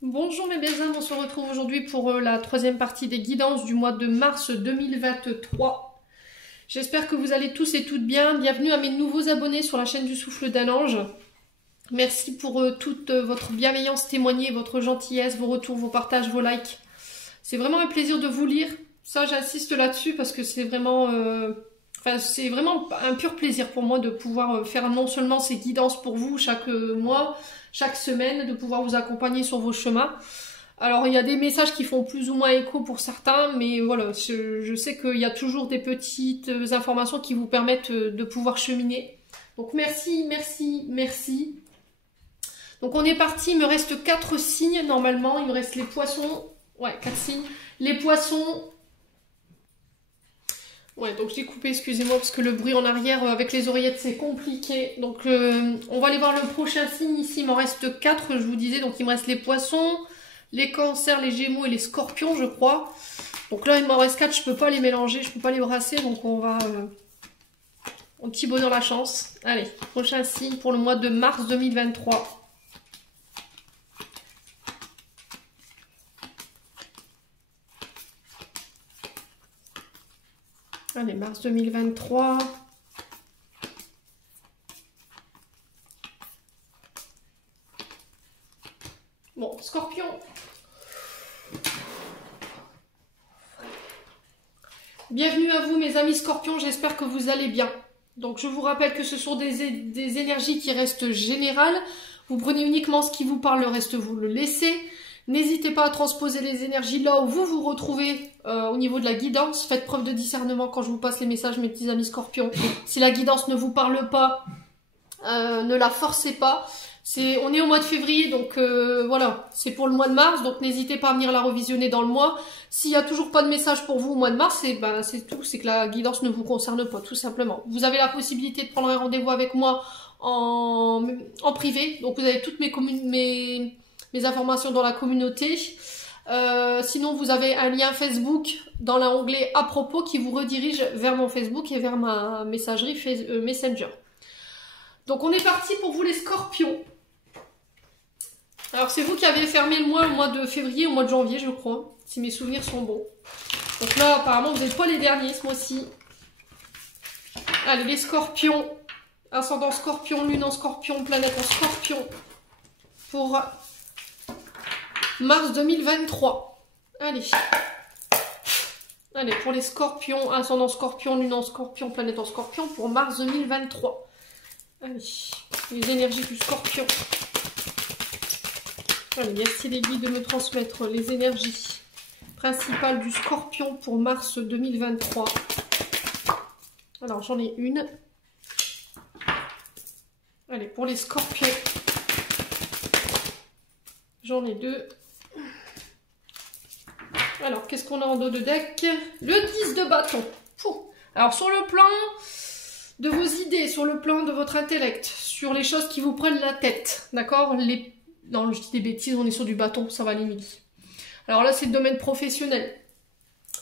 Bonjour mes belles âmes, on se retrouve aujourd'hui pour la troisième partie des guidances du mois de mars 2023. J'espère que vous allez tous et toutes bien. Bienvenue à mes nouveaux abonnés sur la chaîne du Souffle d'un Ange. Merci pour toute votre bienveillance témoignée, votre gentillesse, vos retours, vos partages, vos likes. C'est vraiment un plaisir de vous lire. Ça, j'insiste là-dessus parce que c'est vraiment un pur plaisir pour moi de pouvoir faire non seulement ces guidances pour vous chaque mois, chaque semaine, de pouvoir vous accompagner sur vos chemins. Alors il y a des messages qui font plus ou moins écho pour certains, mais voilà, je sais qu'il y a toujours des petites informations qui vous permettent de pouvoir cheminer. Donc merci, merci, merci. Donc on est parti, il me reste 4 signes normalement, il me reste les poissons, ouais 4 signes, les poissons. Ouais, donc j'ai coupé, excusez-moi, parce que le bruit en arrière avec les oreillettes c'est compliqué. Donc on va aller voir le prochain signe ici, il m'en reste 4, je vous disais. Donc il me reste les poissons, les cancers, les gémeaux et les scorpions, je crois. Donc là il m'en reste 4, je peux pas les mélanger, je peux pas les brasser, donc on va au petit bonheur la chance. Allez, prochain signe pour le mois de mars 2023. Allez, mars 2023. Bon, Scorpion. Bienvenue à vous mes amis Scorpions, j'espère que vous allez bien. Donc je vous rappelle que ce sont des énergies qui restent générales. Vous prenez uniquement ce qui vous parle, le reste vous le laissez. N'hésitez pas à transposer les énergies là où vous vous retrouvez au niveau de la guidance. Faites preuve de discernement quand je vous passe les messages, mes petits amis Scorpions. Si la guidance ne vous parle pas, ne la forcez pas. On est au mois de février, donc voilà, c'est pour le mois de mars, donc n'hésitez pas à venir la revisionner dans le mois. S'il n'y a toujours pas de message pour vous au mois de mars, c'est tout, c'est que la guidance ne vous concerne pas, tout simplement. Vous avez la possibilité de prendre un rendez-vous avec moi en privé, donc vous avez toutes mes informations dans la communauté. Sinon, vous avez un lien Facebook dans l'onglet à propos qui vous redirige vers mon Facebook et vers ma messagerie Messenger. Donc on est parti pour vous les Scorpions. Alors c'est vous qui avez fermé le mois de février, au mois de janvier je crois, si mes souvenirs sont bons. Donc là apparemment vous n'êtes pas les derniers ce mois-ci. Allez les Scorpions, ascendant Scorpion, lune en Scorpion, planète en Scorpion, pour mars 2023. Allez pour les Scorpions, ascendant Scorpion, lune en Scorpion, planète en Scorpion, pour mars 2023. Allez, les énergies du Scorpion. Allez, merci les guides de me transmettre les énergies principales du Scorpion pour mars 2023. Alors, j'en ai une. Allez, pour les Scorpions. J'en ai 2. Alors, qu'est-ce qu'on a en dos de deck? Le 10 de bâton. Pouh. Alors, sur le plan de vos idées, sur le plan de votre intellect, sur les choses qui vous prennent la tête, d'accord? Non, je dis des bêtises, on est sur du bâton, ça va limite. Alors là, c'est le domaine professionnel.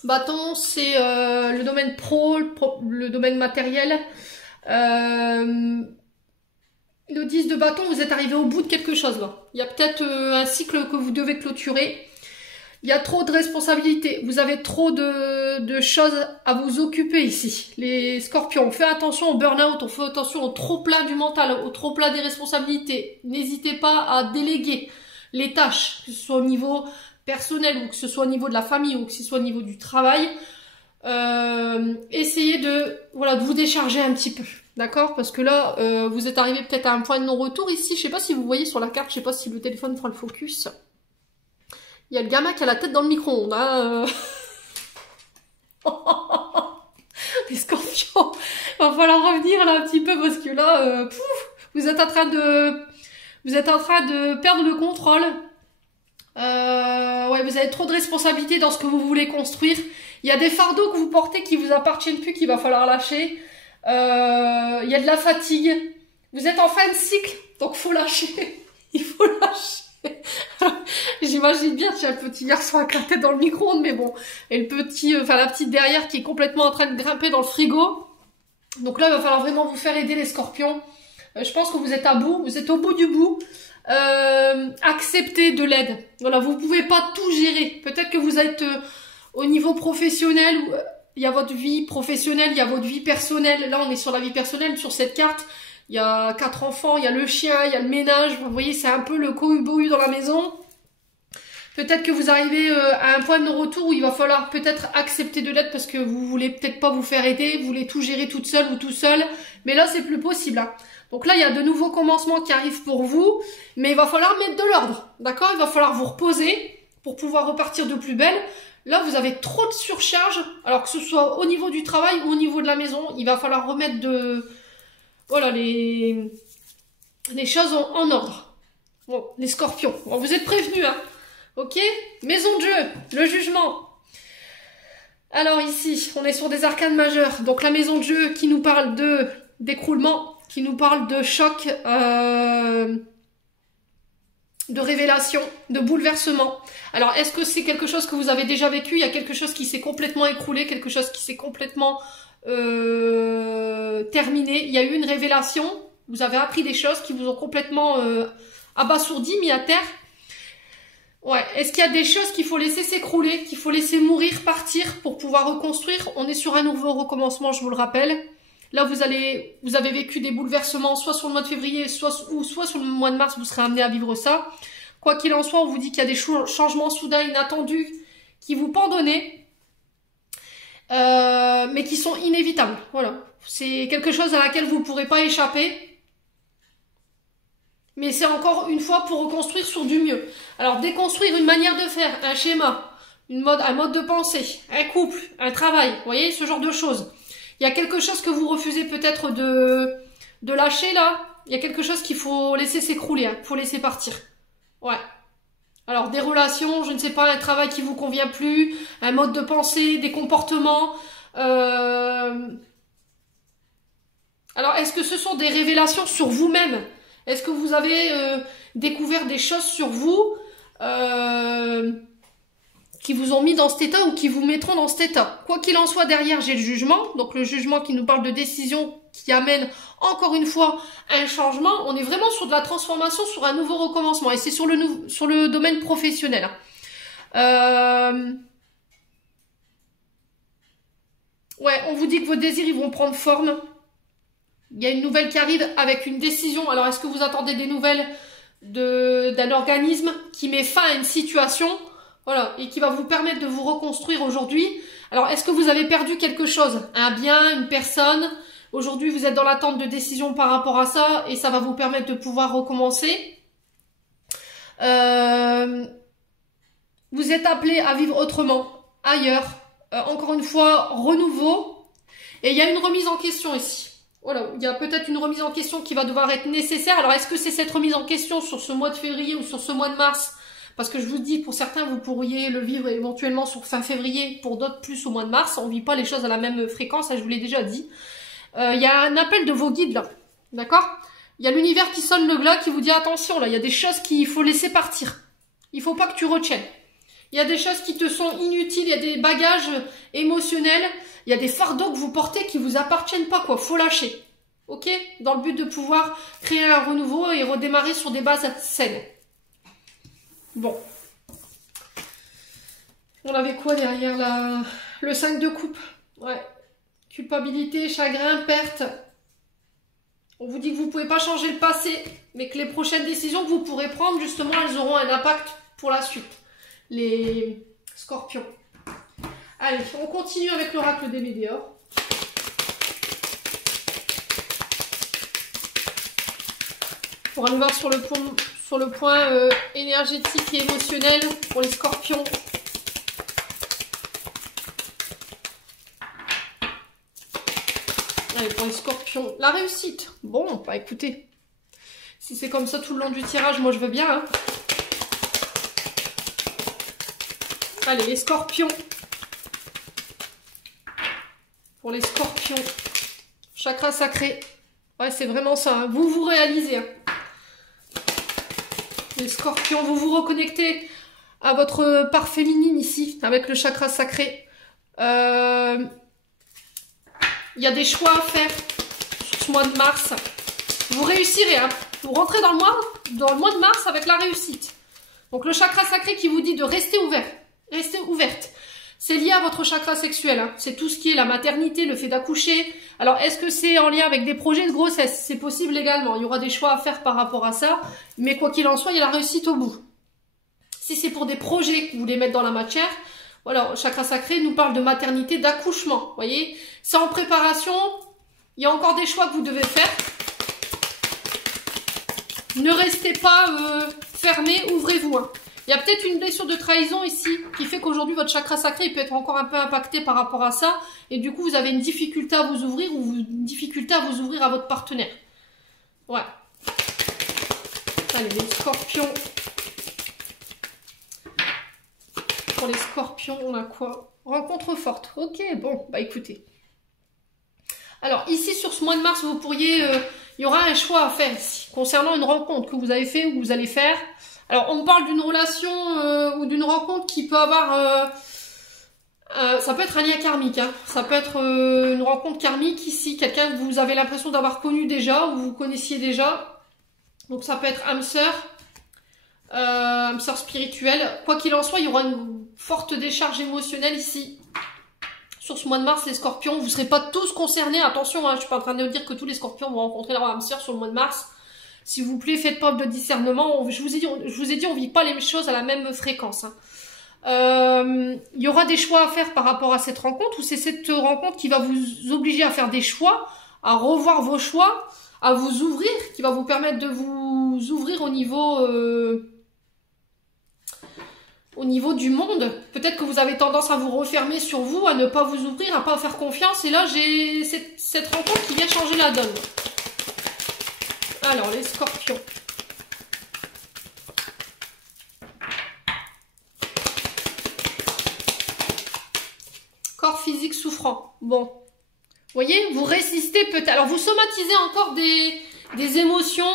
Bâton, c'est le domaine le domaine matériel. Le 10 de bâton, vous êtes arrivé au bout de quelque chose là. Il y a peut-être un cycle que vous devez clôturer. Il y a trop de responsabilités, vous avez trop de choses à vous occuper ici. Les Scorpions, on fait attention au burn-out, on fait attention au trop-plein du mental, au trop-plein des responsabilités. N'hésitez pas à déléguer les tâches, que ce soit au niveau personnel ou que ce soit au niveau de la famille ou que ce soit au niveau du travail. Essayez de vous décharger un petit peu, d'accord? Parce que là, vous êtes arrivé peut-être à un point de non-retour ici. Je sais pas si vous voyez sur la carte, je sais pas si le téléphone fera le focus. Il y a le gamin qui a la tête dans le micro-ondes. Hein. Les Scorpions, va falloir revenir là un petit peu parce que là, vous êtes en train de perdre le contrôle. Ouais, vous avez trop de responsabilités dans ce que vous voulez construire. Il y a des fardeaux que vous portez qui vous appartiennent plus, qu'il va falloir lâcher. Il y a de la fatigue. Vous êtes en fin de cycle, donc faut lâcher. Il faut lâcher. J'imagine bien, tiens, le petit garçon avec la tête dans le micro-ondes, mais bon. Et le petit, la petite derrière qui est complètement en train de grimper dans le frigo. Donc là, il va falloir vraiment vous faire aider les Scorpions. Je pense que vous êtes à bout, vous êtes au bout du bout. Acceptez de l'aide. Voilà, vous pouvez pas tout gérer. Peut-être que vous êtes au niveau professionnel, où il y a votre vie professionnelle, il y a votre vie personnelle. Là, on est sur la vie personnelle, sur cette carte. Il y a 4 enfants, il y a le chien, il y a le ménage. Vous voyez, c'est un peu le cohu-bohu dans la maison. Peut-être que vous arrivez à un point de non-retour où il va falloir peut-être accepter de l'aide parce que vous voulez peut-être pas vous faire aider, vous voulez tout gérer toute seule ou tout seul. Mais là, c'est plus possible. Hein. Donc là, il y a de nouveaux commencements qui arrivent pour vous, mais il va falloir mettre de l'ordre, d'accord? Il va falloir vous reposer pour pouvoir repartir de plus belle. Là, vous avez trop de surcharge, alors que ce soit au niveau du travail ou au niveau de la maison, il va falloir remettre voilà, les choses en ordre. Bon, les scorpions, bon, vous êtes prévenus, hein? Ok? Maison de jeu, le jugement. Alors ici, on est sur des arcanes majeures. Donc la maison de jeu qui nous parle de d'écroulement, qui nous parle de choc, de révélation, de bouleversement. Alors est-ce que c'est quelque chose que vous avez déjà vécu? Il y a quelque chose qui s'est complètement écroulé, quelque chose qui s'est complètement terminé. Il y a eu une révélation, vous avez appris des choses qui vous ont complètement abasourdi, mis à terre. Ouais, est-ce qu'il y a des choses qu'il faut laisser s'écrouler, qu'il faut laisser mourir, partir pour pouvoir reconstruire? On est sur un nouveau recommencement, je vous le rappelle. Là, vous avez vécu des bouleversements, soit sur le mois de février, soit sur le mois de mars, vous serez amené à vivre ça. Quoi qu'il en soit, on vous dit qu'il y a des changements soudains, inattendus, qui vous pendonnaient, mais qui sont inévitables. Voilà, c'est quelque chose à laquelle vous ne pourrez pas échapper. Mais c'est encore une fois pour reconstruire sur du mieux. Alors, déconstruire une manière de faire, un schéma, un mode de pensée, un couple, un travail, vous voyez, ce genre de choses. Il y a quelque chose que vous refusez peut-être de lâcher, là. Il y a quelque chose qu'il faut laisser s'écrouler, hein, qu'il faut laisser partir. Ouais. Alors, des relations, je ne sais pas, un travail qui vous convient plus, un mode de pensée, des comportements. Alors, est-ce que ce sont des révélations sur vous-même ? Est-ce que vous avez découvert des choses sur vous qui vous ont mis dans cet état ou qui vous mettront dans cet état? Quoi qu'il en soit, derrière, j'ai le jugement. Donc, le jugement qui nous parle de décision qui amène, encore une fois, un changement. On est vraiment sur de la transformation, sur un nouveau recommencement. Et c'est sur le domaine professionnel. Ouais, on vous dit que vos désirs, ils vont prendre forme. Il y a une nouvelle qui arrive avec une décision. Alors, est-ce que vous attendez des nouvelles d'un organisme qui met fin à une situation, voilà, et qui va vous permettre de vous reconstruire aujourd'hui? Alors, est-ce que vous avez perdu quelque chose? Un bien, une personne? Aujourd'hui, vous êtes dans l'attente de décision par rapport à ça, et ça va vous permettre de pouvoir recommencer. Vous êtes appelé à vivre autrement, ailleurs. Encore une fois, renouveau. Et il y a une remise en question ici. Voilà, il y a peut-être une remise en question qui va devoir être nécessaire. Alors, est-ce que c'est cette remise en question sur ce mois de février ou sur ce mois de mars? Parce que je vous dis, pour certains, vous pourriez le vivre éventuellement sur fin février, pour d'autres plus au mois de mars. On ne vit pas les choses à la même fréquence, ça je vous l'ai déjà dit. Il y a un appel de vos guides là, d'accord? Il y a l'univers qui sonne le glas, qui vous dit attention là, il y a des choses qu'il faut laisser partir. Il ne faut pas que tu retiennes. Il y a des choses qui te sont inutiles, il y a des bagages émotionnels, il y a des fardeaux que vous portez qui vous appartiennent pas, quoi. Faut lâcher. Ok? Dans le but de pouvoir créer un renouveau et redémarrer sur des bases saines. Bon. On avait quoi derrière le 5 de coupe? Ouais. Culpabilité, chagrin, perte. On vous dit que vous ne pouvez pas changer le passé, mais que les prochaines décisions que vous pourrez prendre, justement, elles auront un impact pour la suite. Les scorpions. Allez, on continue avec l'oracle des météores. Pour aller voir sur le point énergétique et émotionnel pour les scorpions. Allez, pour les scorpions, la réussite. Bon, bah écoutez, si c'est comme ça tout le long du tirage, moi je veux bien. Hein. Allez, les scorpions. Pour les scorpions. Chakra sacré. Ouais, c'est vraiment ça. Hein. Vous vous réalisez. Hein. Les scorpions, vous vous reconnectez à votre part féminine ici, avec le chakra sacré. Il y a des choix à faire sur ce mois de mars. Vous réussirez. Hein. Vous rentrez dans le mois, dans le mois de mars avec la réussite. Donc le chakra sacré qui vous dit de rester ouvert, rester ouverte. C'est lié à votre chakra sexuel, hein. C'est tout ce qui est la maternité, le fait d'accoucher. Alors, est-ce que c'est en lien avec des projets de grossesse? C'est possible également. Il y aura des choix à faire par rapport à ça. Mais quoi qu'il en soit, il y a la réussite au bout. Si c'est pour des projets que vous voulez mettre dans la matière, voilà, le chakra sacré nous parle de maternité, d'accouchement. Vous voyez? C'est en préparation. Il y a encore des choix que vous devez faire. Ne restez pas fermé, ouvrez-vous, hein. Il y a peut-être une blessure de trahison ici qui fait qu'aujourd'hui votre chakra sacré il peut être encore un peu impacté par rapport à ça et du coup vous avez une difficulté à vous ouvrir ou une difficulté à vous ouvrir à votre partenaire. Ouais. Allez, les scorpions. Pour les scorpions, on a quoi? Rencontre forte. Ok, bon, bah écoutez. Alors ici sur ce mois de mars, vous pourriez, il y aura un choix à faire ici concernant une rencontre que vous avez fait ou que vous allez faire. Alors, on parle d'une relation ou d'une rencontre qui peut avoir... ça peut être un lien karmique, hein. Ça peut être une rencontre karmique ici, quelqu'un que vous avez l'impression d'avoir connu déjà ou vous connaissiez déjà. Donc, ça peut être âme sœur spirituelle. Quoi qu'il en soit, il y aura une forte décharge émotionnelle ici. Sur ce mois de mars, les scorpions, vous ne serez pas tous concernés. Attention, hein, je ne suis pas en train de dire que tous les scorpions vont rencontrer leur âme sœur sur le mois de mars. S'il vous plaît, faites preuve de discernement. Je vous ai dit, on vit pas les choses à la même fréquence, hein. Il y aura des choix à faire par rapport à cette rencontre, ou c'est cette rencontre qui va vous obliger à faire des choix, à revoir vos choix, à vous ouvrir, qui va vous permettre de vous ouvrir au niveau du monde. Peut-être que vous avez tendance à vous refermer sur vous, à ne pas vous ouvrir, à pas faire confiance. Et là, j'ai cette rencontre qui vient changer la donne. Alors, les scorpions. Corps physique souffrant. Bon. Vous voyez, vous résistez peut-être. Alors, vous somatisez encore des émotions.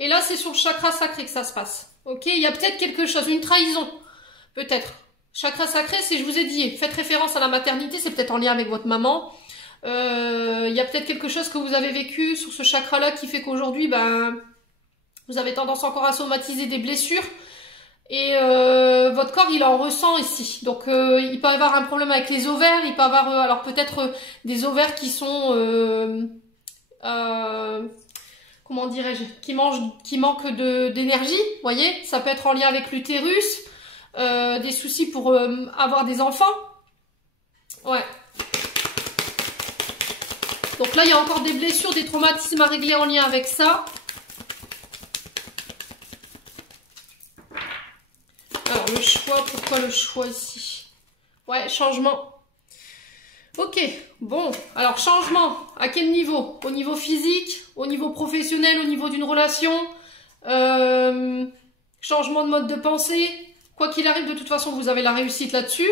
Et là, c'est sur le chakra sacré que ça se passe. Ok, il y a peut-être quelque chose, une trahison. Peut-être. Chakra sacré, c'est, je vous ai dit, faites référence à la maternité, c'est peut-être en lien avec votre maman. Il y a peut-être quelque chose que vous avez vécu sur ce chakra-là qui fait qu'aujourd'hui, ben... vous avez tendance encore à somatiser des blessures et votre corps il en ressent ici. Donc il peut y avoir un problème avec les ovaires, il peut y avoir alors peut-être des ovaires qui sont comment dirais-je, qui manquent d'énergie, vous voyez, ça peut être en lien avec l'utérus, des soucis pour avoir des enfants. Ouais. Donc là il y a encore des blessures, des traumatismes à régler en lien avec ça. Alors, le choix, pourquoi le choix ici? Ouais, changement. Ok, bon. Alors, changement, à quel niveau? Au niveau physique, au niveau professionnel, au niveau d'une relation, changement de mode de pensée. Quoi qu'il arrive, de toute façon, vous avez la réussite là-dessus.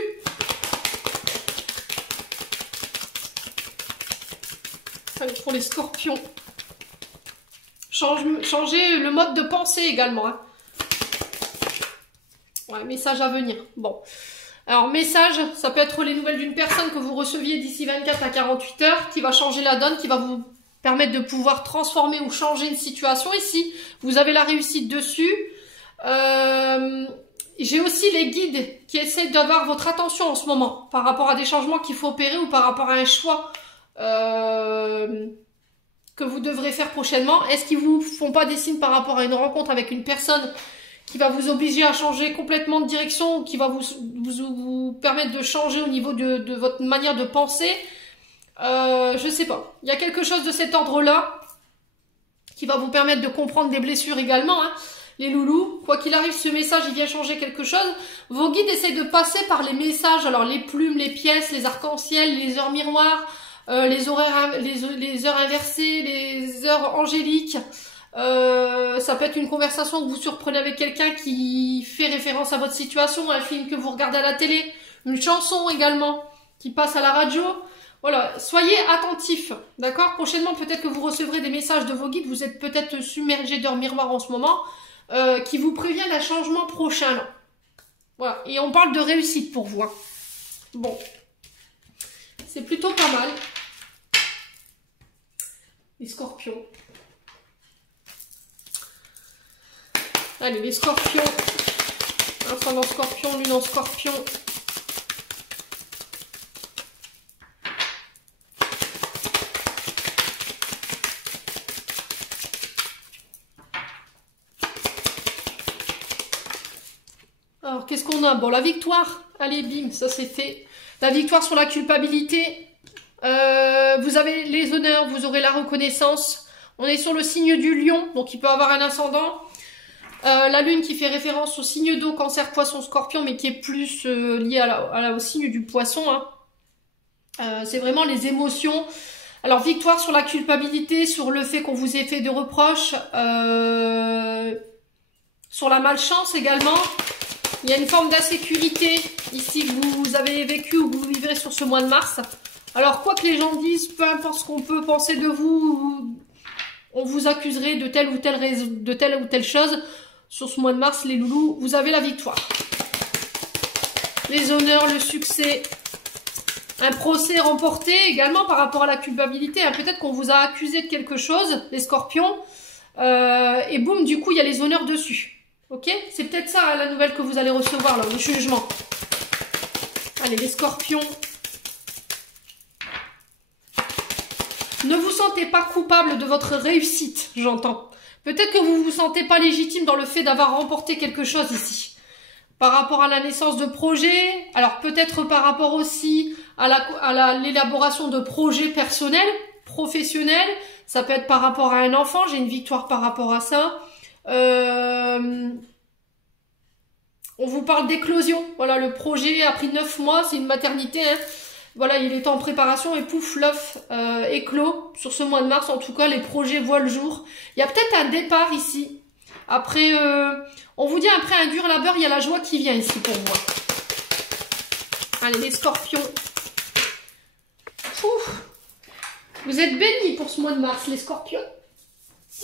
Pour les scorpions. Changer le mode de pensée également, hein. Ouais, message à venir. Bon. Alors, message, ça peut être les nouvelles d'une personne que vous receviez d'ici 24 à 48 heures, qui va changer la donne, qui va vous permettre de pouvoir transformer ou changer une situation ici. Vous avez la réussite dessus. J'ai aussi les guides qui essaient d'avoir votre attention en ce moment, par rapport à des changements qu'il faut opérer ou par rapport à un choix que vous devrez faire prochainement. Est-ce qu'ils vous font pas des signes par rapport à une rencontre avec une personne qui va vous obliger à changer complètement de direction, qui va vous permettre de changer au niveau de votre manière de penser? Je sais pas. Il y a quelque chose de cet ordre-là qui va vous permettre de comprendre des blessures également, hein. Les loulous, quoi qu'il arrive, ce message, il vient changer quelque chose. Vos guides essayent de passer par les messages, alors les plumes, les pièces, les arcs-en-ciel, les heures miroirs, les heures inversées, les heures angéliques. Ça peut être une conversation que vous surprenez avec quelqu'un qui fait référence à votre situation, un film que vous regardez à la télé, une chanson également qui passe à la radio. Voilà, soyez attentifs, d'accord? Prochainement, peut-être que vous recevrez des messages de vos guides, vous êtes peut-être submergé d'heures miroirs en ce moment, qui vous préviennent d'un changement prochain, là. Voilà, et on parle de réussite pour vous, hein. Bon, c'est plutôt pas mal. Les scorpions. Allez, les scorpions. Ascendant scorpion, lune en scorpion. Alors, qu'est-ce qu'on a? Bon, la victoire. Allez, bim, ça c'est fait. La victoire sur la culpabilité. Vous avez les honneurs, vous aurez la reconnaissance. On est sur le signe du lion, donc il peut avoir un ascendant. La lune qui fait référence au signe d'eau, cancer, poisson, scorpion, mais qui est plus lié au signe du poisson. Hein. C'est vraiment les émotions. Alors, victoire sur la culpabilité, sur le fait qu'on vous ait fait de reproches. Sur la malchance également. Il y a une forme d'insécurité ici que vous avez vécu ou que vous vivrez sur ce mois de mars. Alors, quoi que les gens disent, peu importe ce qu'on peut penser de vous, on vous accuserait de telle ou telle chose. Sur ce mois de mars, les loulous, vous avez la victoire. Les honneurs, le succès, un procès remporté également par rapport à la culpabilité. Hein. Peut-être qu'on vous a accusé de quelque chose, les scorpions, et boum, du coup, il y a les honneurs dessus. Ok? C'est peut-être ça hein, la nouvelle que vous allez recevoir, là, le jugement. Allez, les scorpions. Ne vous sentez pas coupable de votre réussite, j'entends. Peut-être que vous ne vous sentez pas légitime dans le fait d'avoir remporté quelque chose ici. Par rapport à la naissance de projets, alors peut-être par rapport aussi à l'élaboration de projets personnels, professionnels. Ça peut être par rapport à un enfant, j'ai une victoire par rapport à ça. On vous parle d'éclosion. Voilà, le projet a pris 9 mois, c'est une maternité. Hein. Voilà, il est en préparation et pouf, l'œuf éclos sur ce mois de mars. En tout cas, les projets voient le jour. Il y a peut-être un départ ici. Après, on vous dit après un dur labeur, il y a la joie qui vient ici pour moi. Allez, les scorpions. Ouf. Vous êtes bénis pour ce mois de mars, les scorpions.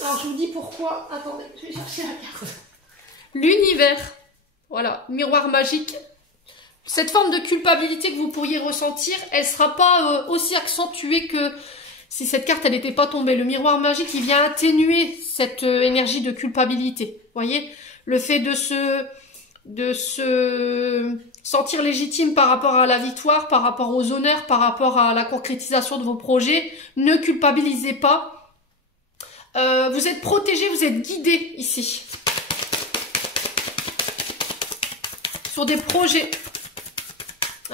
Alors, je vous dis pourquoi. Attendez, je vais chercher la carte. L'univers. Voilà, miroir magique. Cette forme de culpabilité que vous pourriez ressentir, elle ne sera pas aussi accentuée que si cette carte elle n'était pas tombée. Le miroir magique, il vient atténuer cette énergie de culpabilité. Vous voyez, le fait de se sentir légitime par rapport à la victoire, par rapport aux honneurs, par rapport à la concrétisation de vos projets. Ne culpabilisez pas. Vous êtes protégé, vous êtes guidé ici. Sur des projets.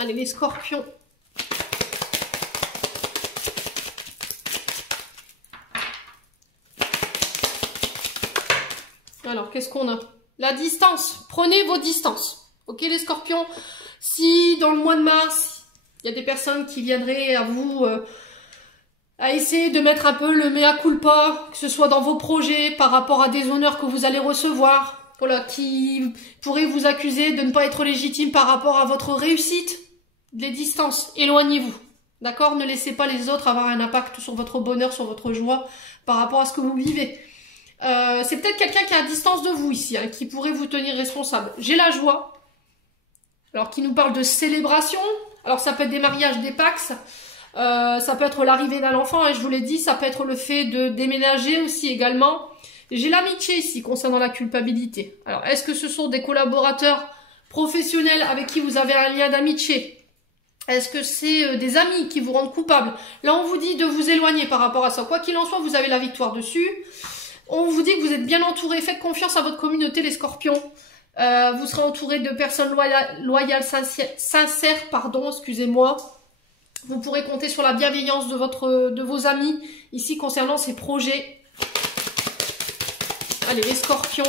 Allez, les scorpions. Alors, qu'est-ce qu'on a? La distance. Prenez vos distances. Ok, les scorpions? Si, dans le mois de mars, il y a des personnes qui viendraient à vous... à essayer de mettre un peu le mea culpa, que ce soit dans vos projets, par rapport à des honneurs que vous allez recevoir, voilà, qui pourraient vous accuser de ne pas être légitime par rapport à votre réussite. Les distances, éloignez-vous, d'accord? Ne laissez pas les autres avoir un impact sur votre bonheur, sur votre joie, par rapport à ce que vous vivez. C'est peut-être quelqu'un qui est à distance de vous ici, hein, qui pourrait vous tenir responsable. J'ai la joie, alors qui nous parle de célébration, alors ça peut être des mariages, des Pax, ça peut être l'arrivée d'un enfant, hein, je vous l'ai dit, ça peut être le fait de déménager aussi également. J'ai l'amitié ici concernant la culpabilité. Alors, est-ce que ce sont des collaborateurs professionnels avec qui vous avez un lien d'amitié? Est-ce que c'est des amis qui vous rendent coupable? Là, on vous dit de vous éloigner par rapport à ça. Quoi qu'il en soit, vous avez la victoire dessus. On vous dit que vous êtes bien entouré. Faites confiance à votre communauté, les scorpions. Vous serez entouré de personnes loyales, sincères, pardon, excusez-moi. Vous pourrez compter sur la bienveillance de vos amis, ici, concernant ces projets. Allez, les scorpions.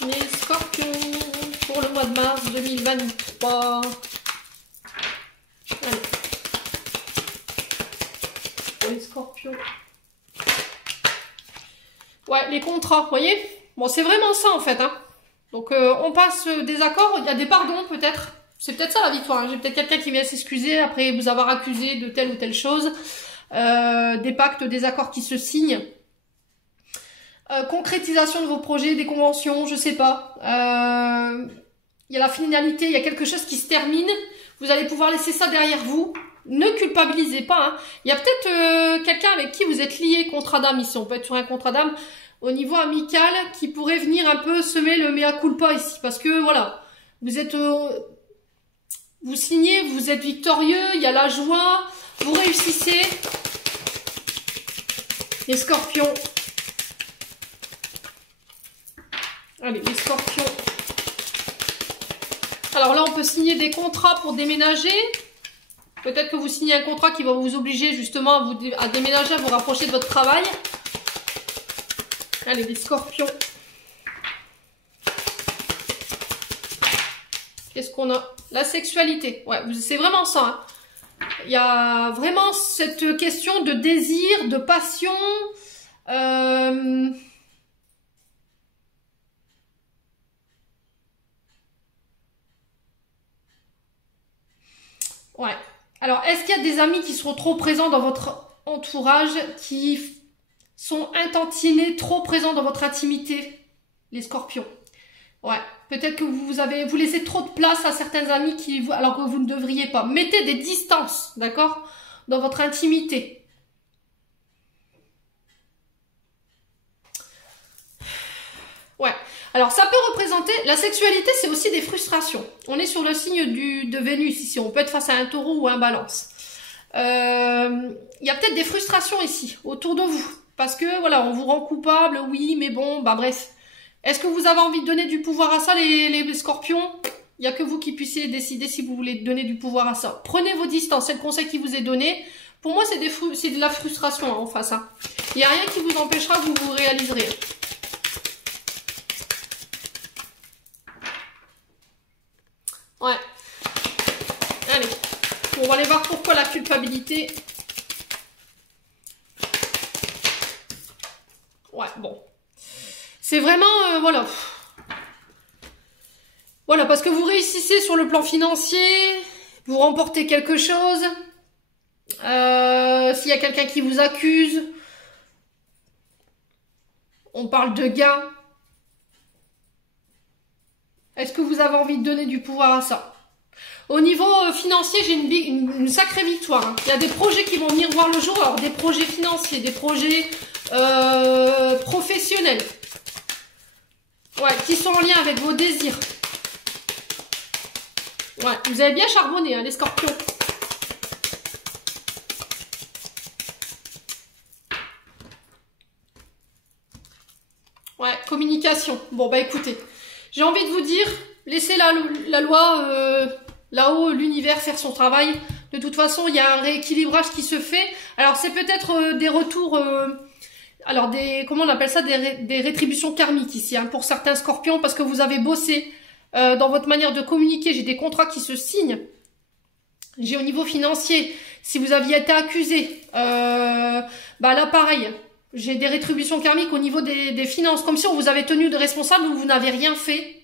Les scorpions pour le mois de mars 2023. Allez. Les scorpions. Ouais, les contrats, vous voyez? Bon, c'est vraiment ça en fait. Hein. Donc, on passe des accords. Il y a des pardons peut-être. C'est peut-être ça la victoire. Hein. J'ai peut-être quelqu'un qui vient s'excuser après vous avoir accusé de telle ou telle chose. Des pactes, des accords qui se signent. Concrétisation de vos projets, des conventions, je sais pas. il y a la finalité, il y a quelque chose qui se termine. Vous allez pouvoir laisser ça derrière vous. Ne culpabilisez pas. Hein. Il y a peut-être quelqu'un avec qui vous êtes lié, contrat d'âme ici. On peut être sur un contrat d'âme au niveau amical qui pourrait venir un peu semer le mea culpa ici. Parce que voilà, vous êtes... vous signez, vous êtes victorieux, il y a la joie, vous réussissez. Les scorpions. Allez, les scorpions. Alors là, on peut signer des contrats pour déménager. Peut-être que vous signez un contrat qui va vous obliger justement à déménager, à vous rapprocher de votre travail. Allez, les scorpions. Qu'est-ce qu'on a? La sexualité. Ouais, c'est vraiment ça. Hein. Il y a vraiment cette question de désir, de passion. Ouais. Alors, est-ce qu'il y a des amis qui sont trop présents dans votre entourage, qui sont intantinés, trop présents dans votre intimité, les scorpions? Ouais. Peut-être que vous laissez trop de place à certains amis alors que vous ne devriez pas. Mettez des distances, d'accord, dans votre intimité. Ouais. Alors, ça peut représenter... La sexualité, c'est aussi des frustrations. On est sur le signe de Vénus ici. On peut être face à un taureau ou un balance. Il y a peut-être des frustrations ici, autour de vous. Parce que, voilà, on vous rend coupable, oui, mais bon, bah bref. Est-ce que vous avez envie de donner du pouvoir à ça, les scorpions? Il n'y a que vous qui puissiez décider si vous voulez donner du pouvoir à ça. Prenez vos distances, c'est le conseil qui vous est donné. Pour moi, c'est de la frustration hein, en face. Hein. Il n'y a rien qui vous empêchera, vous réaliserez. Ouais. Allez. On va aller voir pourquoi la culpabilité. Ouais, bon. C'est vraiment, voilà. Voilà, parce que vous réussissez sur le plan financier, vous remportez quelque chose. S'il y a quelqu'un qui vous accuse, on parle de gain. Est-ce que vous avez envie de donner du pouvoir à ça? Au niveau financier, j'ai une sacrée victoire. Hein. Il y a des projets qui vont venir voir le jour. Alors, des projets financiers, des projets professionnels. Ouais, qui sont en lien avec vos désirs. Ouais, vous avez bien charbonné, hein, les scorpions. Ouais, communication. Bon, bah écoutez, j'ai envie de vous dire, laissez la loi là-haut, l'univers faire son travail. De toute façon, il y a un rééquilibrage qui se fait. Alors, c'est peut-être des retours... alors, comment on appelle ça, des rétributions karmiques ici, hein, pour certains scorpions, parce que vous avez bossé dans votre manière de communiquer. J'ai des contrats qui se signent. J'ai au niveau financier, si vous aviez été accusé, bah là, pareil, j'ai des rétributions karmiques au niveau des finances, comme si on vous avait tenu de responsable ou vous n'avez rien fait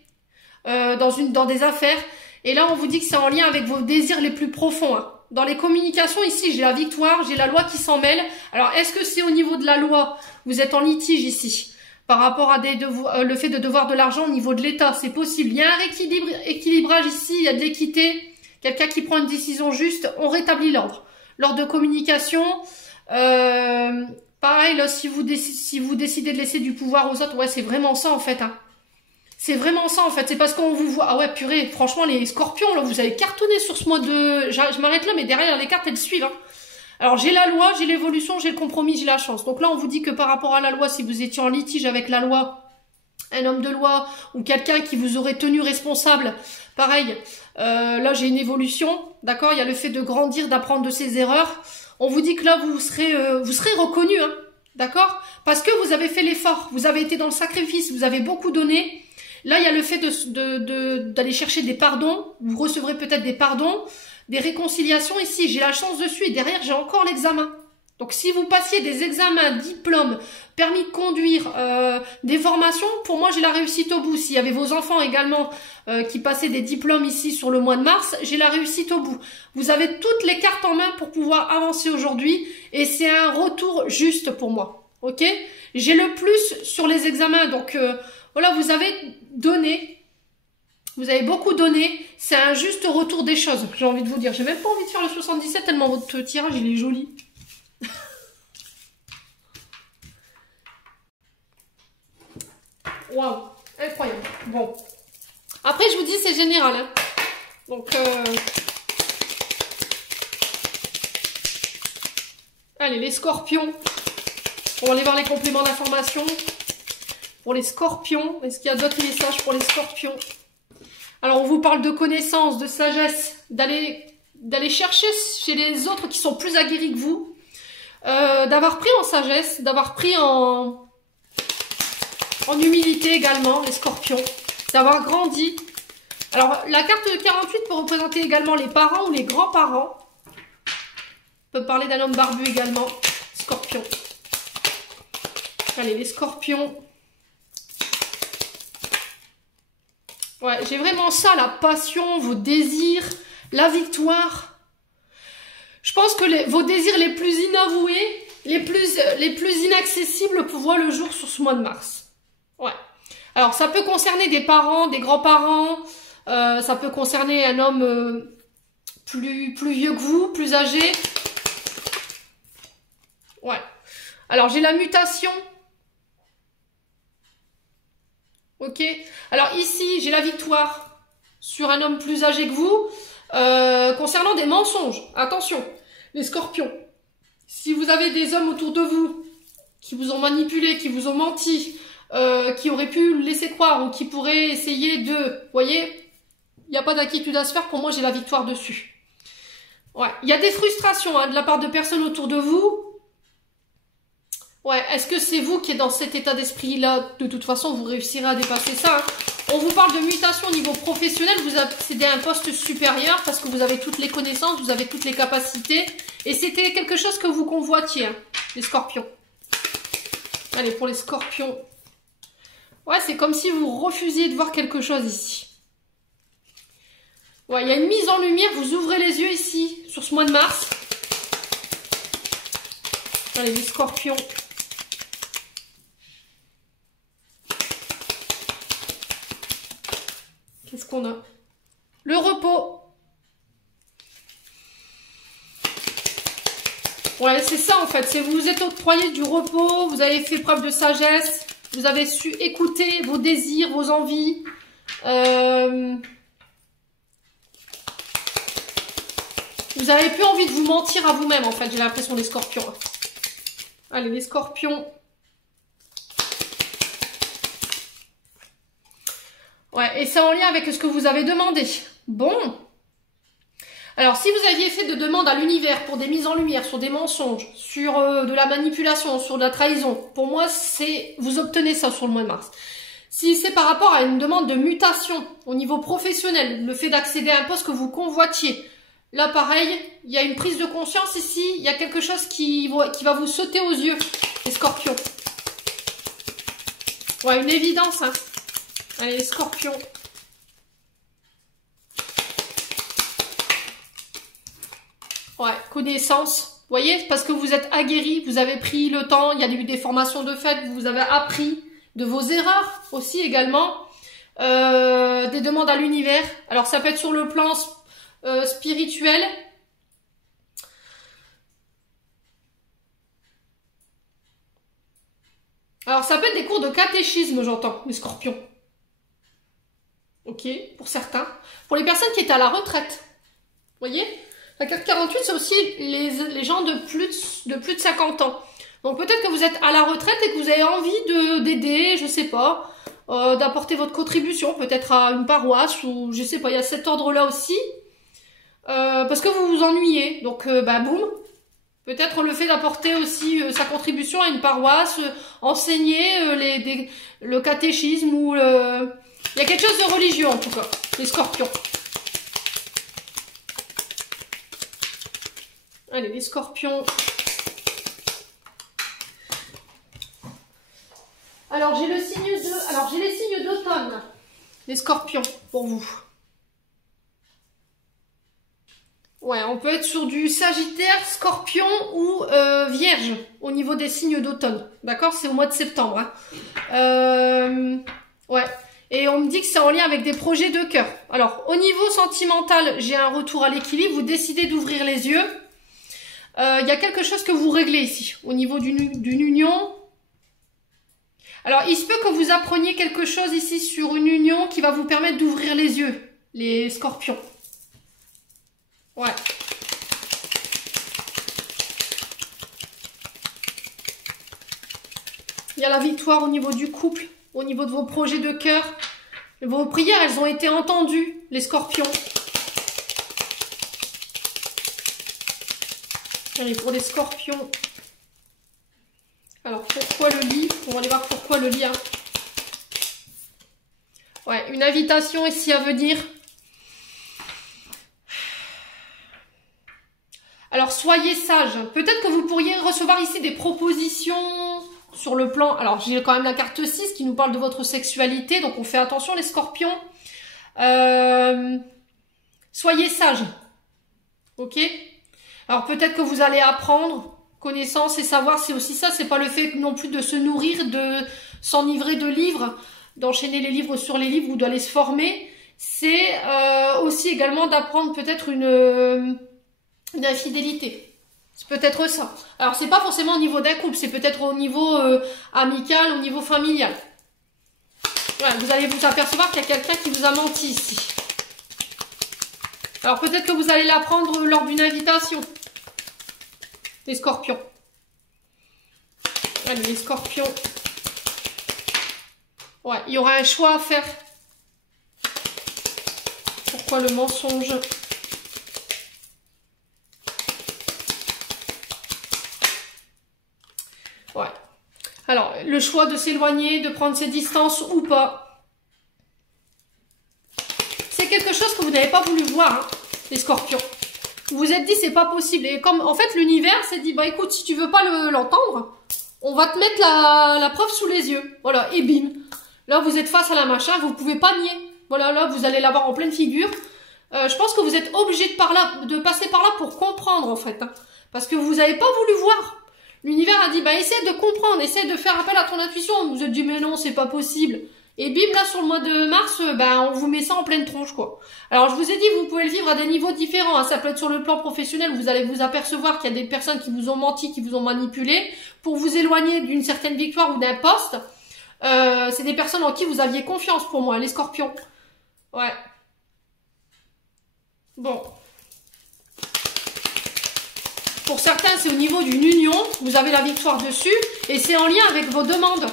dans des affaires. Et là, on vous dit que c'est en lien avec vos désirs les plus profonds, hein. Dans les communications, ici, j'ai la victoire, j'ai la loi qui s'en mêle. Alors, est-ce que c'est au niveau de la loi? Vous êtes en litige ici, par rapport à le fait de devoir de l'argent au niveau de l'État. C'est possible. Il y a un équilibrage ici, il y a de l'équité. Quelqu'un qui prend une décision juste, on rétablit l'ordre. L'ordre de communication, pareil, là, si vous décidez de laisser du pouvoir aux autres, ouais, c'est vraiment ça, en fait, hein. C'est vraiment ça en fait, c'est parce qu'on vous voit... Ah ouais, purée, franchement, les scorpions, là, vous avez cartonné sur ce mois de... Je m'arrête là, mais derrière, les cartes, elles suivent. Hein. Alors, j'ai la loi, j'ai l'évolution, j'ai le compromis, j'ai la chance. Donc là, on vous dit que par rapport à la loi, si vous étiez en litige avec la loi, un homme de loi ou quelqu'un qui vous aurait tenu responsable, pareil, là, j'ai une évolution, d'accord? Il y a le fait de grandir, d'apprendre de ses erreurs. On vous dit que là, vous serez reconnu, hein, d'accord? Parce que vous avez fait l'effort, vous avez été dans le sacrifice, vous avez beaucoup donné. Là, il y a le fait d'aller chercher des pardons. Vous recevrez peut-être des pardons, des réconciliations. Ici, j'ai la chance dessus et derrière, j'ai encore l'examen. Donc, si vous passiez des examens, diplômes, permis de conduire, des formations, pour moi, j'ai la réussite au bout. S'il y avait vos enfants également qui passaient des diplômes ici sur le mois de mars, j'ai la réussite au bout. Vous avez toutes les cartes en main pour pouvoir avancer aujourd'hui et c'est un retour juste pour moi. Ok? J'ai le plus sur les examens, donc... voilà, vous avez donné, Vous avez beaucoup donné. C'est un juste retour des choses, j'ai envie de vous dire. J'ai même pas envie de faire le 77 tellement votre tirage, il est joli. Waouh, incroyable. Bon. Après, je vous dis, c'est général. Hein. Donc, allez, les scorpions. On va aller voir les compléments d'information. Pour les scorpions, est-ce qu'il y a d'autres messages pour les scorpions? Alors, on vous parle de connaissance, de sagesse, d'aller chercher chez les autres qui sont plus aguerris que vous, d'avoir pris en sagesse, d'avoir pris en humilité également, les scorpions, d'avoir grandi. Alors, la carte 48 peut représenter également les parents ou les grands-parents. On peut parler d'un homme barbu également, scorpion. Allez, les scorpions. Ouais, j'ai vraiment ça, la passion, vos désirs, la victoire. Je pense que vos désirs les plus inavoués, les plus inaccessibles pour voir le jour sur ce mois de mars. Ouais. Alors, ça peut concerner des parents, des grands-parents, ça peut concerner un homme plus vieux que vous, plus âgé. Ouais. Alors, j'ai la mutation. Ok. Alors ici, j'ai la victoire sur un homme plus âgé que vous. Concernant des mensonges, attention, les scorpions. Si vous avez des hommes autour de vous qui vous ont manipulé, qui vous ont menti, qui auraient pu le laisser croire ou qui pourraient essayer de... Vous voyez, il n'y a pas d'inquiétude à se faire. Pour moi, j'ai la victoire dessus. Ouais. Il y a des frustrations hein, de la part de personnes autour de vous. Ouais, est-ce que c'est vous qui êtes dans cet état d'esprit-là? De toute façon, vous réussirez à dépasser ça. Hein. On vous parle de mutation au niveau professionnel. Vous accédez à un poste supérieur parce que vous avez toutes les connaissances, vous avez toutes les capacités. Et c'était quelque chose que vous convoitiez, hein, les scorpions. Allez, pour les scorpions. Ouais, c'est comme si vous refusiez de voir quelque chose ici. Ouais, il y a une mise en lumière. Vous ouvrez les yeux ici, sur ce mois de mars. Allez, les scorpions. Qu'est-ce qu'on a? Le repos. Ouais, c'est ça en fait. C'est vous vous êtes octroyé du repos, vous avez fait preuve de sagesse, vous avez su écouter vos désirs, vos envies. Vous avez plus envie de vous mentir à vous-même en fait, j'ai l'impression, les scorpions. Allez, les scorpions. Ouais, et c'est en lien avec ce que vous avez demandé. Bon. Alors, si vous aviez fait de demandes à l'univers pour des mises en lumière, sur des mensonges, sur de la manipulation, sur de la trahison, pour moi, c'est vous obtenez ça sur le mois de mars. Si c'est par rapport à une demande de mutation au niveau professionnel, le fait d'accéder à un poste que vous convoitiez, là, pareil, il y a une prise de conscience ici, il y a quelque chose qui va vous sauter aux yeux, les scorpions. Ouais, une évidence, hein. Allez, les scorpions. Ouais, connaissance. Vous voyez, parce que vous êtes aguerris, vous avez pris le temps, il y a eu des formations de fait, vous avez appris de vos erreurs aussi également. Des demandes à l'univers. Alors, ça peut être sur le plan spirituel. Alors, ça peut être des cours de catéchisme, j'entends, les scorpions. Ok, pour certains. Pour les personnes qui étaient à la retraite. Vous voyez? La carte 48, c'est aussi les gens de plus de 50 ans. Donc peut-être que vous êtes à la retraite et que vous avez envie d'aider, je sais pas, d'apporter votre contribution, peut-être à une paroisse ou je sais pas, il y a cet ordre-là aussi. Parce que vous vous ennuyez. Donc bah boum. Peut-être le fait d'apporter aussi sa contribution à une paroisse, enseigner le catéchisme ou le... Il y a quelque chose de religieux en tout cas, les scorpions. Allez, les scorpions. Alors, j'ai le signe de... Alors, j'ai les signes d'automne. Les scorpions, pour vous. Ouais, on peut être sur du Sagittaire, Scorpion ou Vierge au niveau des signes d'automne. D'accord? C'est au mois de septembre. Hein. Ouais. Et on me dit que c'est en lien avec des projets de cœur. Alors, au niveau sentimental, j'ai un retour à l'équilibre. Vous décidez d'ouvrir les yeux. Il y a quelque chose que vous réglez ici, au niveau d'une union. Alors, il se peut que vous appreniez quelque chose ici sur une union qui va vous permettre d'ouvrir les yeux, les scorpions. Ouais. Il y a la victoire au niveau du couple, au niveau de vos projets de cœur. Vos prières, elles ont été entendues, les scorpions. Allez, pour les scorpions. Alors, pourquoi le lit? On va aller voir pourquoi le lit. Hein. Ouais, une invitation ici à venir. Alors, soyez sages. Peut-être que vous pourriez recevoir ici des propositions sur le plan... Alors, j'ai quand même la carte 6 qui nous parle de votre sexualité. Donc, on fait attention, les scorpions. Soyez sages. Ok? Alors, peut-être que vous allez apprendre connaissance et savoir. C'est aussi ça. C'est pas le fait non plus de se nourrir, de s'enivrer de livres, d'enchaîner les livres sur les livres ou d'aller se former. C'est aussi également d'apprendre peut-être une infidélité. C'est peut-être ça. Alors, c'est pas forcément au niveau d'un couple, c'est peut-être au niveau amical, au niveau familial. Voilà, vous allez vous apercevoir qu'il y a quelqu'un qui vous a menti ici. Alors, peut-être que vous allez l'apprendre lors d'une invitation. Les scorpions. Allez, les scorpions. Ouais, il y aura un choix à faire. Pourquoi le mensonge ? Ouais. Alors, le choix de s'éloigner, de prendre ses distances ou pas. C'est quelque chose que vous n'avez pas voulu voir, hein, les scorpions. Vous vous êtes dit, c'est pas possible. Et comme, en fait, l'univers s'est dit, bah écoute, si tu veux pas l'entendre, on va te mettre la preuve sous les yeux. Voilà, et bim. Là, vous êtes face à la machin, vous pouvez pas nier. Voilà, là, vous allez l'avoir en pleine figure. Je pense que vous êtes obligé de passer par là pour comprendre, en fait. Hein, parce que vous n'avez pas voulu voir. L'univers a dit, bah, essaie de comprendre, essaie de faire appel à ton intuition. Vous vous êtes dit, mais non, c'est pas possible. Et bim, là, sur le mois de mars, on vous met ça en pleine tronche, quoi. Alors, je vous ai dit, vous pouvez le vivre à des niveaux différents. Hein. Ça peut être sur le plan professionnel, vous allez vous apercevoir qu'il y a des personnes qui vous ont menti, qui vous ont manipulé, pour vous éloigner d'une certaine victoire ou d'un poste. C'est des personnes en qui vous aviez confiance, pour moi, les scorpions. Ouais. Bon. Pour certains, c'est au niveau d'une union. Vous avez la victoire dessus. Et c'est en lien avec vos demandes.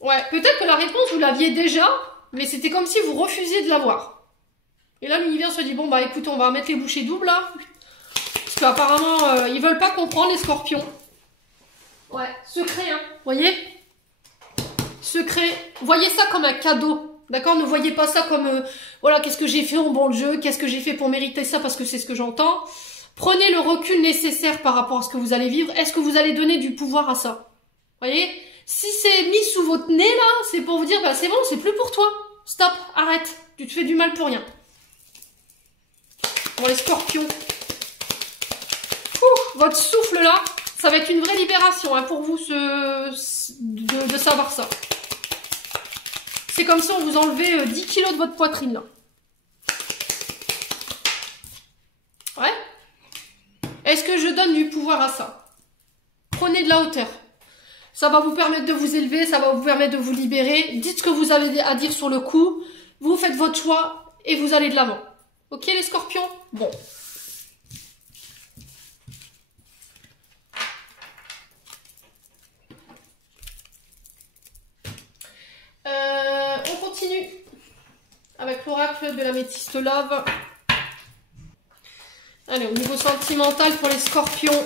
Ouais, peut-être que la réponse, vous l'aviez déjà. Mais c'était comme si vous refusiez de l'avoir. Et là, l'univers se dit, bon, bah écoute, on va mettre les bouchées doubles, là. Parce qu'apparemment, ils veulent pas comprendre, les scorpions. Ouais, secret, hein. Vous voyez? Secret. Voyez ça comme un cadeau. D'accord? Ne voyez pas ça comme, voilà, qu'est-ce que j'ai fait en bon jeu? Qu'est-ce que j'ai fait pour mériter ça? Parce que c'est ce que j'entends. Prenez le recul nécessaire par rapport à ce que vous allez vivre. Est-ce que vous allez donner du pouvoir à ça? Voyez? Si c'est mis sous votre nez, là, c'est pour vous dire, bah c'est bon, c'est plus pour toi. Stop, arrête. Tu te fais du mal pour rien. Bon, les scorpions. Votre souffle, là, ça va être une vraie libération, hein, pour vous, de savoir ça. C'est comme si on vous enlevait 10 kilos de votre poitrine, là. Ouais. Est-ce que je donne du pouvoir à ça? Prenez de la hauteur. Ça va vous permettre de vous élever, ça va vous permettre de vous libérer. Dites ce que vous avez à dire sur le coup. Vous faites votre choix et vous allez de l'avant. Ok, les scorpions? Bon. On continue avec l'oracle de l'améthyste love. Allez, au niveau sentimental pour les scorpions.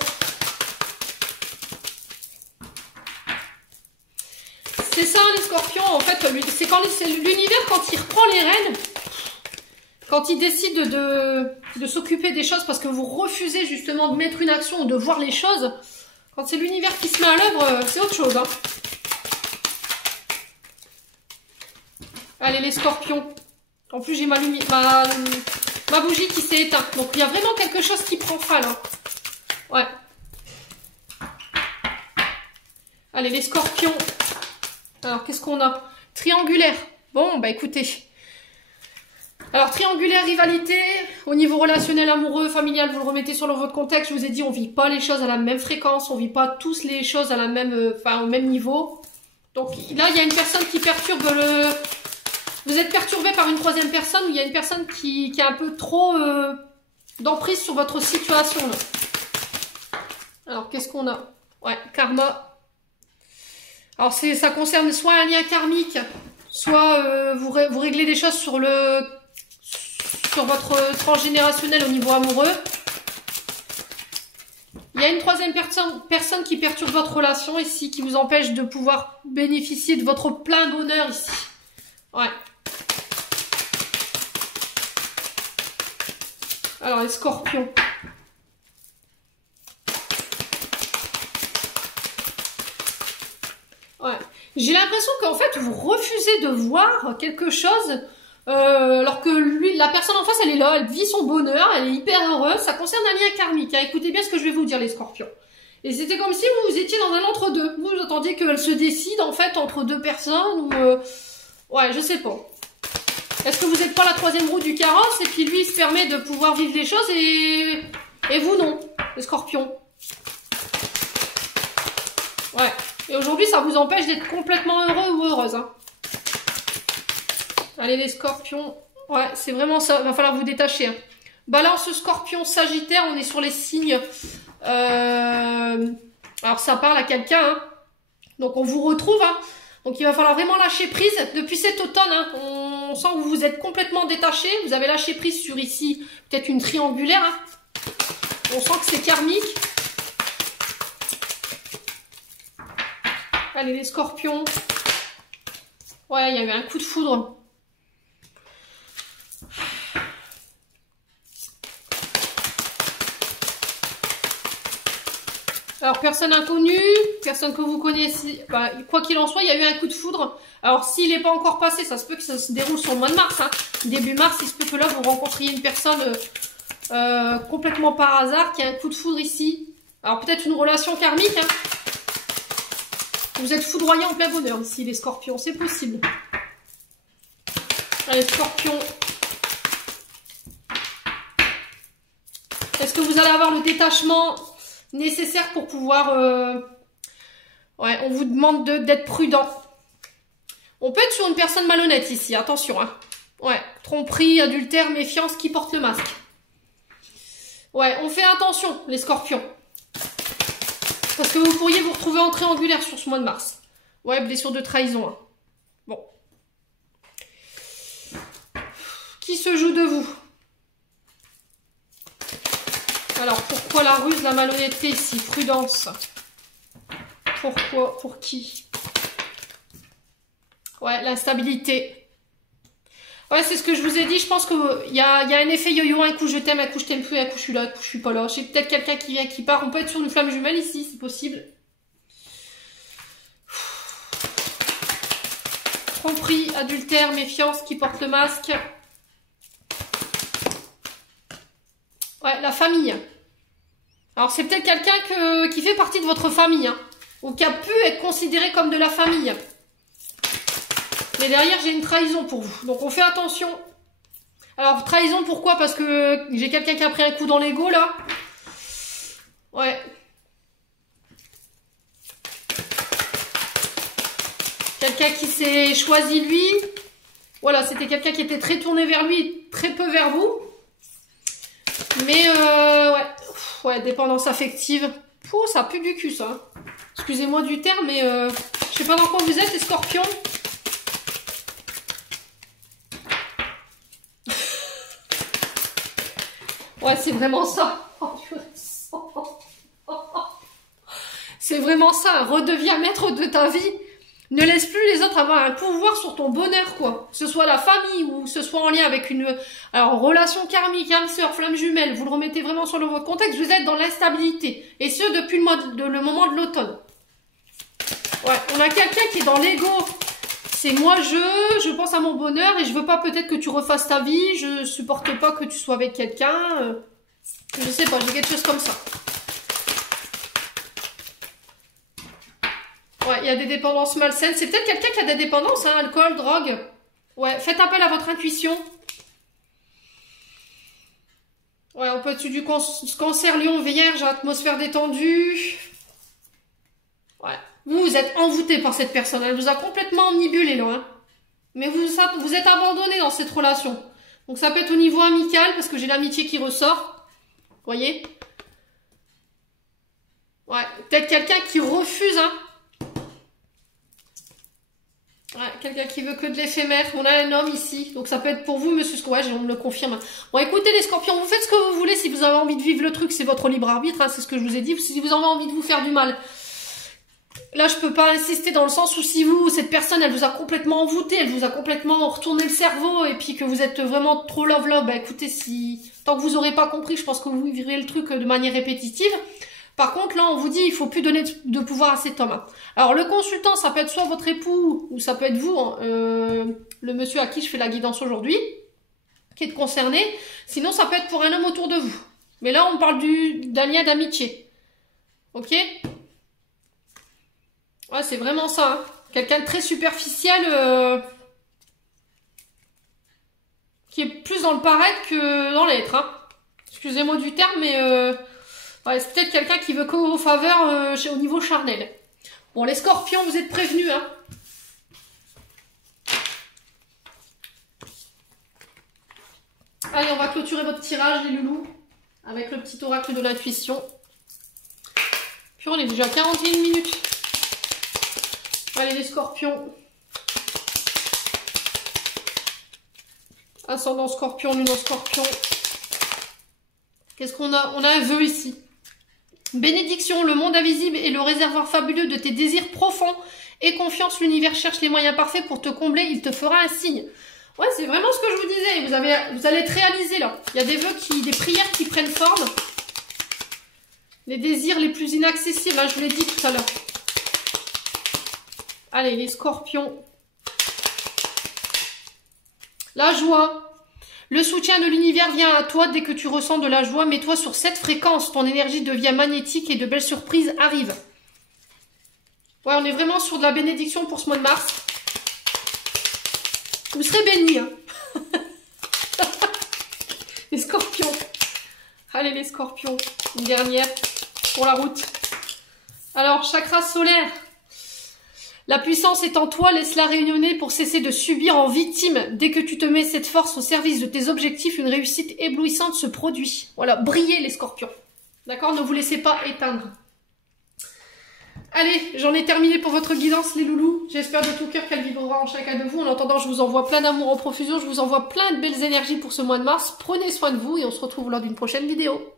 C'est ça, les scorpions, en fait, c'est quand l'univers, quand il reprend les rênes, quand il décide de s'occuper des choses parce que vous refusez justement de mettre une action ou de voir les choses, quand c'est l'univers qui se met à l'œuvre, c'est autre chose. Hein. Allez, les scorpions. En plus, j'ai ma bougie qui s'est éteinte. Donc, il y a vraiment quelque chose qui prend fin, là. Ouais. Allez, les scorpions. Alors, qu'est-ce qu'on a? Triangulaire. Bon, bah écoutez. Alors, triangulaire, rivalité, au niveau relationnel, amoureux, familial, vous le remettez sur votre contexte. Je vous ai dit, on vit pas les choses à la même fréquence, on vit pas tous les choses à la même, au même niveau. Donc là, il y a une personne qui perturbe le... Vous êtes perturbé par une troisième personne ou il y a une personne qui a un peu trop d'emprise sur votre situation. Là. Alors, qu'est-ce qu'on a? Ouais, karma. Alors, ça concerne soit un lien karmique, soit vous réglez des choses sur votre transgénérationnel au niveau amoureux. Il y a une troisième personne qui perturbe votre relation ici, qui vous empêche de pouvoir bénéficier de votre plein bonheur ici. Ouais. Alors, les scorpions. Ouais. J'ai l'impression qu'en fait, vous refusez de voir quelque chose, alors que lui, la personne en face, elle est là, elle vit son bonheur, elle est hyper heureuse. Ça concerne un lien karmique. Hein. Écoutez bien ce que je vais vous dire, les scorpions. Et c'était comme si vous étiez dans un entre-deux. Vous attendiez qu'elle se décide, en fait, entre deux personnes, ou... Ouais, je sais pas. Est-ce que vous n'êtes pas la troisième roue du carrosse, et puis lui, il se permet de pouvoir vivre les choses, et vous, non, les scorpions. Ouais. Et aujourd'hui, ça vous empêche d'être complètement heureux ou heureuse. Hein. Allez, les scorpions. Ouais, c'est vraiment ça. Il va falloir vous détacher. Hein. Balance, scorpion, sagittaire. On est sur les signes. Alors, ça parle à quelqu'un. Hein. Donc, on vous retrouve. Hein. Donc, il va falloir vraiment lâcher prise. Depuis cet automne, hein, on sent que vous vous êtes complètement détaché. Vous avez lâché prise sur ici, peut-être une triangulaire. Hein. On sent que c'est karmique. Allez, les scorpions. Ouais, il y avait un coup de foudre. Alors, personne inconnue, personne que vous connaissez. Bah, quoi qu'il en soit, il y a eu un coup de foudre. Alors, s'il n'est pas encore passé, ça se peut que ça se déroule sur le mois de mars. Hein. Début mars, il se peut que là, vous rencontriez une personne complètement par hasard qui a un coup de foudre ici. Alors, peut-être une relation karmique, hein. Vous êtes foudroyés en plein bonheur ici, les scorpions. C'est possible. Allez, scorpions. Est-ce que vous allez avoir le détachement nécessaire pour pouvoir... Ouais, on vous demande d'être prudent. On peut être sur une personne malhonnête ici, attention. Hein. Ouais, tromperie, adultère, méfiance, qui porte le masque. Ouais, on fait attention, les scorpions. Parce que vous pourriez vous retrouver en triangulaire sur ce mois de mars. Ouais, blessure de trahison. Hein. Bon. Qui se joue de vous? Alors, pourquoi la ruse, la malhonnêteté ici? Prudence. Pourquoi? Pour qui? Ouais, l'instabilité. Ouais, c'est ce que je vous ai dit. Je pense qu'il y a un effet yo-yo. Un coup je t'aime, un coup je t'aime plus, un coup je suis là, un coup je suis pas là. J'ai peut-être quelqu'un qui vient, qui part. On peut être sur une flamme jumelle ici, c'est possible. Tromperie, adultère, méfiance, qui porte le masque. Ouais, la famille. Alors c'est peut-être quelqu'un qui fait partie de votre famille. Hein, ou qui a pu être considéré comme de la famille. Mais derrière, j'ai une trahison pour vous. Donc, on fait attention. Alors, trahison, pourquoi? Parce que j'ai quelqu'un qui a pris un coup dans l'ego, là. Ouais. Quelqu'un qui s'est choisi, lui. Voilà, c'était quelqu'un qui était très tourné vers lui, très peu vers vous. Mais, ouais. Ouais, dépendance affective. Pouh, ça pue du cul, ça. Excusez-moi du terme, mais je sais pas dans quoi vous êtes, les scorpions. Ouais, c'est vraiment ça. C'est vraiment ça. Redeviens maître de ta vie. Ne laisse plus les autres avoir un pouvoir sur ton bonheur, quoi. Que ce soit la famille ou que ce soit en lien avec une relation karmique, âme sœur, flamme jumelle. Vous le remettez vraiment sur votre contexte. Vous êtes dans l'instabilité. Et ce, depuis le moment de l'automne. Ouais, on a quelqu'un qui est dans l'ego. C'est moi, je pense à mon bonheur et je veux pas peut-être que tu refasses ta vie. Je supporte pas que tu sois avec quelqu'un. Je sais pas, j'ai quelque chose comme ça. Ouais, il y a des dépendances malsaines. C'est peut-être quelqu'un qui a des dépendances, hein, alcool, drogue. Ouais, faites appel à votre intuition. Ouais, on peut être du cancer, lion, vierge, atmosphère détendue. Ouais. Vous êtes envoûté par cette personne. Elle vous a complètement omnibulé, là. Hein. Mais vous êtes abandonné dans cette relation. Donc ça peut être au niveau amical, parce que j'ai l'amitié qui ressort. Vous voyez? Ouais, peut-être quelqu'un qui refuse, hein. Ouais, quelqu'un qui veut que de l'éphémère. On a un homme ici, donc ça peut être pour vous, monsieur. Ouais, on me le confirme. Bon, écoutez les scorpions, vous faites ce que vous voulez. Si vous avez envie de vivre le truc, c'est votre libre arbitre, hein, c'est ce que je vous ai dit. Si vous avez envie de vous faire du mal, là, je peux pas insister dans le sens où si vous, cette personne, elle vous a complètement envoûté, elle vous a complètement retourné le cerveau, et puis que vous êtes vraiment trop love, bah écoutez, tant que vous aurez pas compris, je pense que vous vivrez le truc de manière répétitive. Par contre, là, on vous dit, il faut plus donner de pouvoir à cet homme. Alors, le consultant, ça peut être soit votre époux, ou ça peut être vous, hein, le monsieur à qui je fais la guidance aujourd'hui, qui est concerné. Sinon, ça peut être pour un homme autour de vous. Mais là, on parle d'un lien d'amitié. Ok? Ouais, c'est vraiment ça. Hein. Quelqu'un de très superficiel, qui est plus dans le paraître que dans l'être. Hein. Excusez-moi du terme, mais... ouais, c'est peut-être quelqu'un qui veut que vos faveurs au niveau charnel. Bon, les scorpions, vous êtes prévenus, hein. Allez, on va clôturer votre tirage, les loulous, avec le petit oracle de l'intuition. Puis on est déjà à 41 minutes. Allez, les scorpions. Ascendant scorpion, luno scorpion. Qu'est-ce qu'on a? On a un vœu ici. Bénédiction, le monde invisible est le réservoir fabuleux de tes désirs profonds. Et confiance, l'univers cherche les moyens parfaits pour te combler, il te fera un signe. Ouais, c'est vraiment ce que je vous disais. Vous allez être réalisé là. Il y a des vœux, des prières qui prennent forme. Les désirs les plus inaccessibles, hein, je vous l'ai dit tout à l'heure. Allez, les scorpions. La joie. Le soutien de l'univers vient à toi dès que tu ressens de la joie. Mets-toi sur cette fréquence. Ton énergie devient magnétique et de belles surprises arrivent. Ouais, on est vraiment sur de la bénédiction pour ce mois de mars. Vous serez bénis. Hein. Les scorpions. Allez, les scorpions. Une dernière pour la route. Alors, chakra solaire. La puissance est en toi, laisse-la rayonner pour cesser de subir en victime. Dès que tu te mets cette force au service de tes objectifs, une réussite éblouissante se produit. Voilà, brillez les scorpions. D'accord? Ne vous laissez pas éteindre. Allez, j'en ai terminé pour votre guidance les loulous. J'espère de tout cœur qu'elle vibrera en chacun de vous. En attendant, je vous envoie plein d'amour en profusion. Je vous envoie plein de belles énergies pour ce mois de mars. Prenez soin de vous et on se retrouve lors d'une prochaine vidéo.